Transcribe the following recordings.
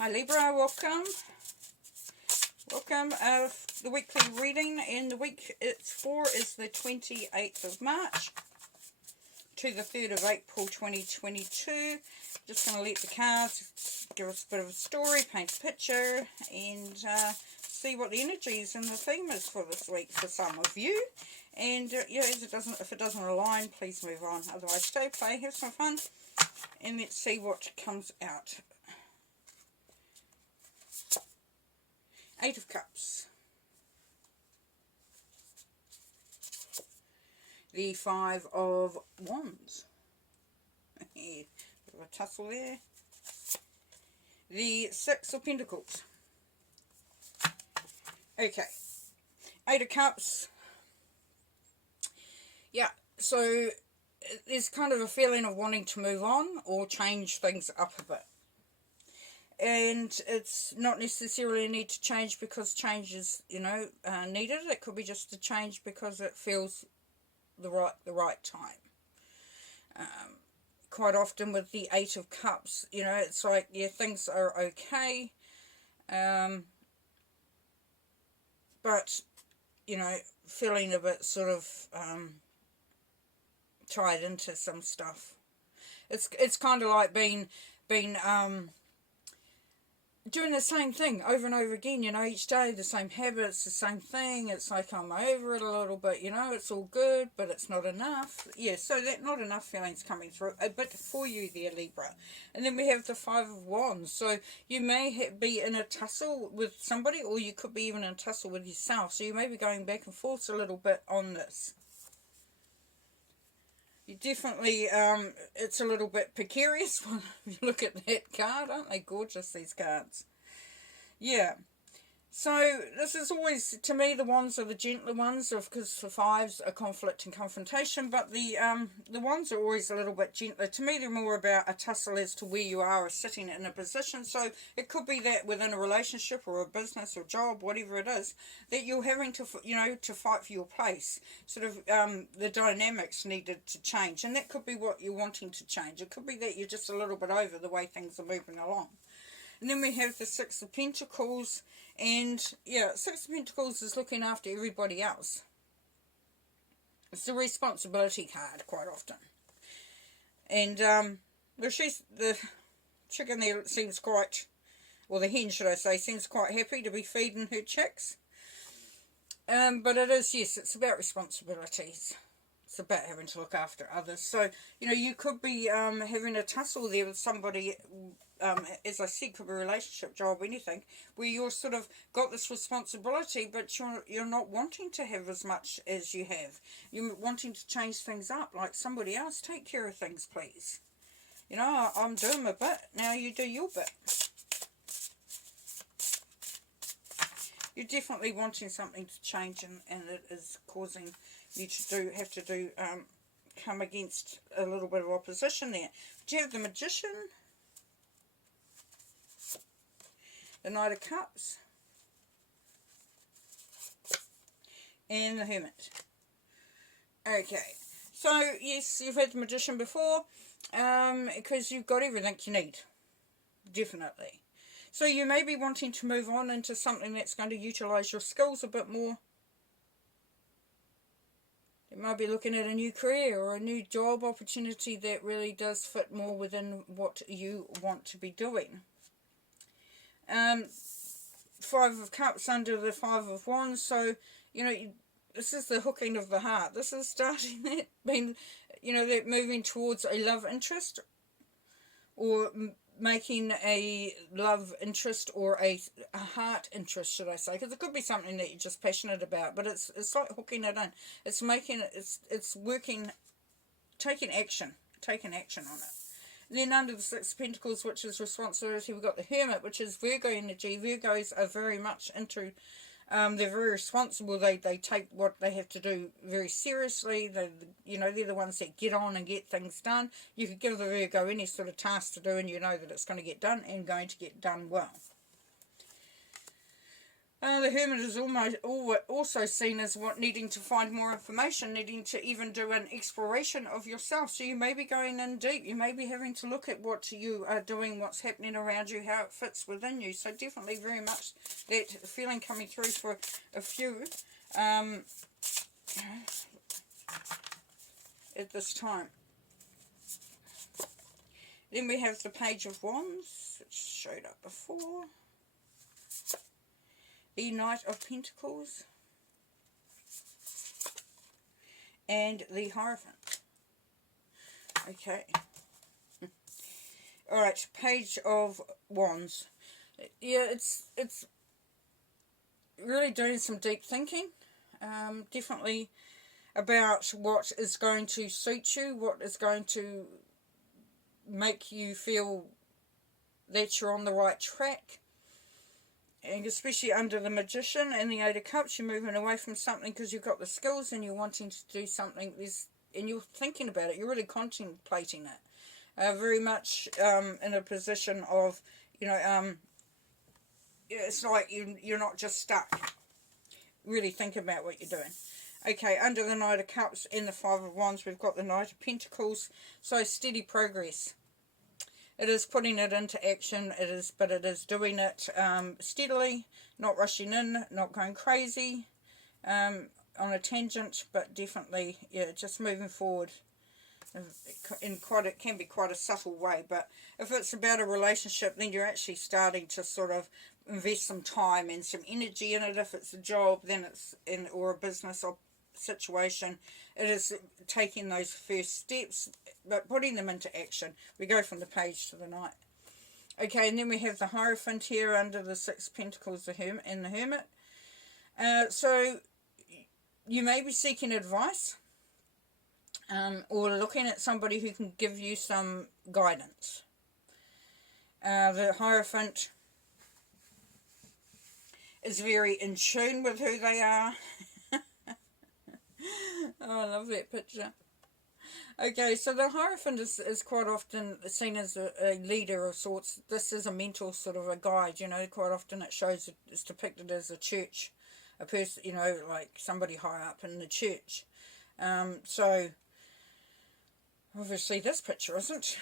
Hi Libra, welcome. Welcome. The weekly reading, and the week it's for is the 28th of March to the 3rd of April 2022. Just going to let the cards give us a bit of a story, paint a picture, and see what the energies and the theme is for this week for some of you. And yeah, if it doesn't align, please move on. Otherwise, stay, play, have some fun, and let's see what comes out. Eight of Cups. The Five of Wands. Bit of a tussle there. The Six of Pentacles. Okay. Eight of Cups. Yeah, so there's kind of a feeling of wanting to move on or change things up a bit. And it's not necessarily a need to change because change is, needed. It could be just a change because it feels the right time. Quite often with the Eight of Cups, it's like, yeah, things are okay. But, feeling a bit sort of tied into some stuff. It's kind of like being doing the same thing over and over again, each day, the same habits, the same thing. It's like I'm over it a little bit, it's all good, but it's not enough. Yeah, so that not enough feelings coming through, a bit for you there, Libra. And then we have the Five of Wands. So you may be in a tussle with somebody, or you could be even in a tussle with yourself. So you may be going back and forth a little bit on this. You definitely, it's a little bit precarious when you look at that card. Aren't they gorgeous, these cards? Yeah. So this is always, to me, the Wands are the gentler ones, because for fives are conflict and confrontation, but the Wands are always a little bit gentler. To me, they're more about a tussle as to where you are or sitting in a position. So it could be that within a relationship or a business or job, whatever it is, that you're having to, to fight for your place. Sort of the dynamics needed to change, and that could be what you're wanting to change. It could be that you're just a little bit over the way things are moving along. And then we have the Six of Pentacles. And, yeah, Six of Pentacles is looking after everybody else. It's the responsibility card quite often. And, well, the chicken there seems quite, or the hen, should I say, seems quite happy to be feeding her chicks. But it is, yes, it's about responsibilities. It's about having to look after others. So, you could be having a tussle there with somebody, as I said, could be a relationship, job, anything, where you're sort of got this responsibility, but you're not wanting to have as much as you have. You're wanting to change things up, like somebody else, take care of things, please. I'm doing my bit, now you do your bit. You're definitely wanting something to change, and it is causing you to have to come against a little bit of opposition there. Do you have the Magician? The Knight of Cups, and the Hermit. Okay, so yes, you've had the Magician before, because you've got everything you need, definitely. So you may be wanting to move on into something that's going to utilise your skills a bit more. You might be looking at a new career or a new job opportunity that really does fit more within what you want to be doing. Five of Cups under the Five of Wands. So, this is the hooking of the heart. This is starting that being, that moving towards a love interest, or making a love interest or a heart interest, should I say, because it could be something that you're just passionate about, but it's like hooking it in. It's making it, it's working, taking action on it. Then under the Six of Pentacles, which is responsibility, we've got the Hermit, which is Virgo energy. Virgos are very much into, they're very responsible. They take what they have to do very seriously. They're the ones that get on and get things done. You could give the Virgo any sort of task to do, and you know that it's going to get done and going to get done well. The hermit is also seen as what needing to find more information, needing to even do an exploration of yourself. So you may be going in deep. You may be having to look at what you are doing, what's happening around you, how it fits within you. So definitely very much that feeling coming through for a few at this time. Then we have the Page of Wands, which showed up before. The Knight of Pentacles. And the Hierophant. Okay. Alright, Page of Wands. Yeah, it's really doing some deep thinking. Definitely about what is going to suit you, what is going to make you feel that you're on the right track. And especially under the Magician and the Eight of Cups, you're moving away from something because you've got the skills and you're wanting to do something, and you're thinking about it, you're really contemplating it. Very much in a position of, it's like you're not just stuck. Really think about what you're doing. Okay, under the Knight of Cups and the Five of Wands, we've got the Knight of Pentacles. So steady progress. It is putting it into action, but it is doing it steadily, not rushing in, not going crazy on a tangent, but definitely, yeah, just moving forward it can be quite a subtle way. But if it's about a relationship, then you're actually starting to sort of invest some time and some energy in it. If it's a job, then or a business or situation, it is taking those first steps, but putting them into action. We go from the Page to the Knight. Okay, and then we have the Hierophant here under the Six of Pentacles and the Hermit. So you may be seeking advice or looking at somebody who can give you some guidance. The Hierophant is very in tune with who they are. Oh, I love that picture. Okay, so the Hierophant is quite often seen as a leader of sorts. This is a mentor, sort of a guide, quite often it's depicted as a church, a person, like somebody high up in the church. So, obviously this picture isn't.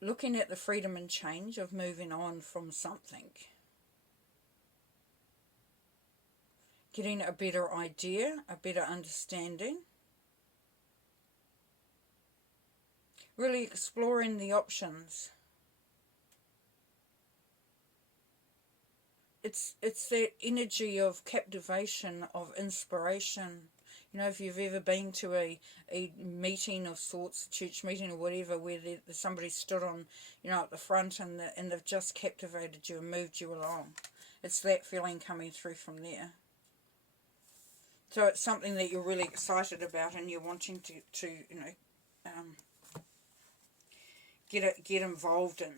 Looking at the freedom and change of moving on from something. Getting a better idea, a better understanding. Really exploring the options. It's that energy of captivation, of inspiration. If you've ever been to a meeting of sorts, a church meeting or whatever, where somebody stood on, at the front and they've just captivated you and moved you along. It's that feeling coming through from there. So it's something that you're really excited about and you're wanting to get involved in.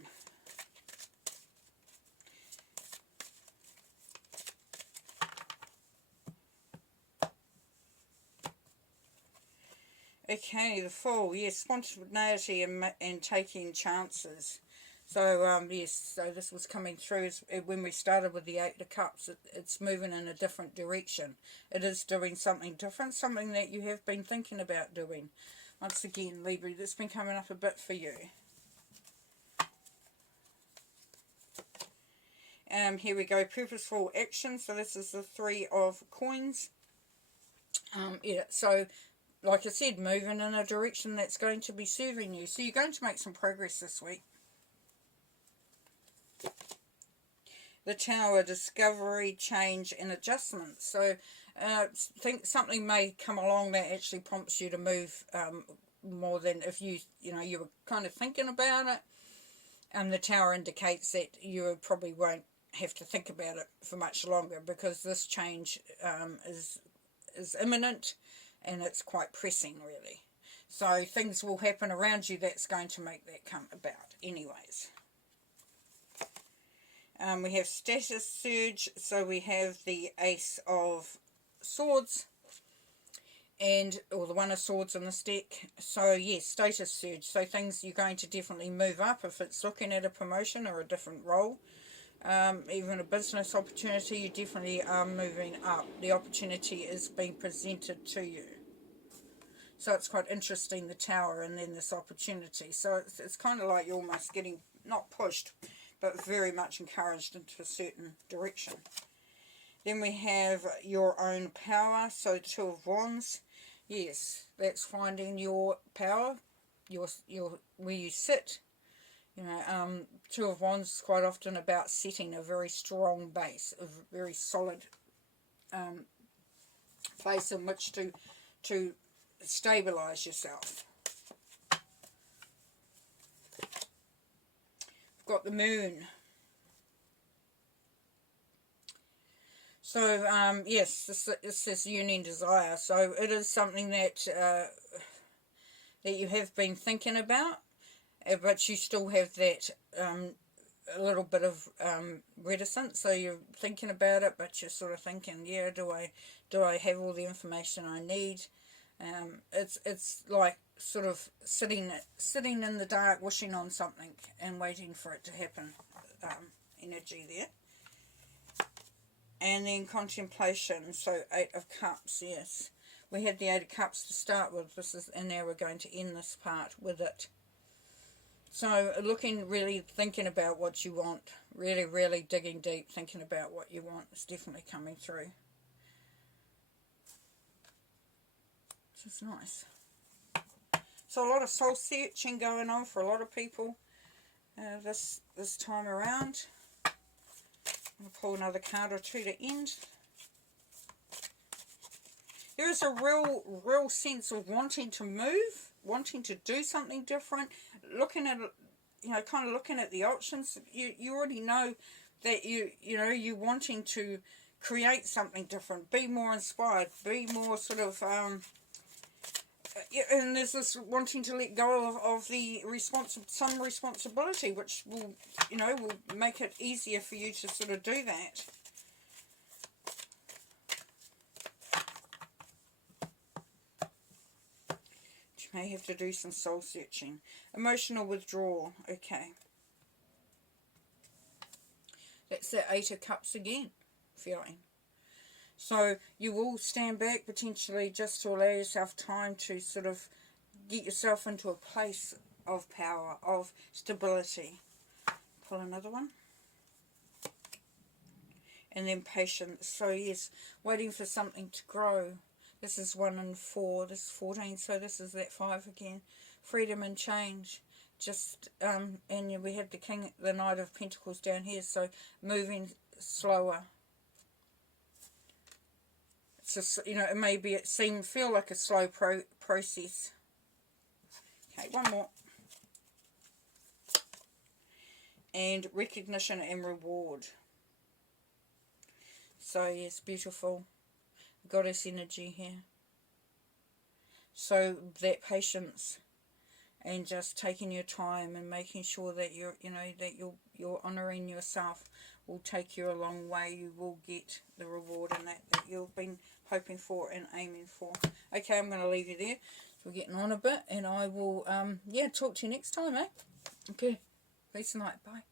Okay, the Fool, yes, spontaneity and taking chances. So, yes, so this was coming through when we started with the Eight of Cups. It's moving in a different direction. It is doing something different, something that you have been thinking about doing. Once again, Libra, that's been coming up a bit for you. Here we go, purposeful action. So this is the Three of Coins. Yeah, so like I said, moving in a direction that's going to be serving you. So you're going to make some progress this week. The Tower, discovery, change and adjustment. So think something may come along that actually prompts you to move more than if you were kind of thinking about it. And the Tower indicates that you probably won't have to think about it for much longer, because this change is imminent and it's quite pressing, really. So things will happen around you that's going to make that come about anyways. We have status surge, so we have the Ace of Swords or the One of Swords in this deck. So yes, status surge. So things you're going to definitely move up if it's looking at a promotion or a different role. Even a business opportunity, you definitely are moving up. The opportunity is being presented to you. So it's quite interesting, the Tower and then this opportunity. So it's kind of like you're almost getting, not pushed, but very much encouraged into a certain direction. Then we have your own power. So Two of Wands. Yes, that's finding your power, your where you sit. You know, Two of Wands is quite often about setting a very strong base, a very solid place in which to stabilize yourself. We've got the Moon. So yes, this is union desire. So it is something that that you have been thinking about, but you still have that a little bit of reticence. So you're thinking about it, but you're sort of thinking, yeah, do I have all the information I need? It's like sort of sitting in the dark, wishing on something and waiting for it to happen. Energy there. And then contemplation. So Eight of Cups. Yes, we had the Eight of Cups to start with. And now we're going to end this part with it. So really thinking about what you want, really digging deep, thinking about what you want is definitely coming through. Which is nice. So a lot of soul searching going on for a lot of people this time around. I'm going to pull another card or two to end. There is a real sense of wanting to move, wanting to do something different, looking at it, you know, kind of looking at the options. You already know that you're wanting to create something different, be more inspired, be more sort of and there's this wanting to let go of the some responsibility, which will make it easier for you to sort of do that. You may have to do some soul searching. Emotional withdrawal. Okay. That's the Eight of Cups again, feeling. So you will stand back potentially just to allow yourself time to sort of get yourself into a place of power, of stability. Pull another one. And then patience. So yes, waiting for something to grow. This is 1 and 4. This is 14. So this is that 5 again. Freedom and change. Just and we have the Knight of Pentacles down here. So moving slower. Just, it feel like a slow process. Okay, one more. And recognition and reward. So yes, beautiful. Goddess energy here. So that patience and just taking your time and making sure that you're honouring yourself will take you a long way. You will get the reward in that you've been hoping for and aiming for. Okay, I'm going to leave you there. We're getting on a bit, and I will talk to you next time, eh? Okay, peace and light. Bye.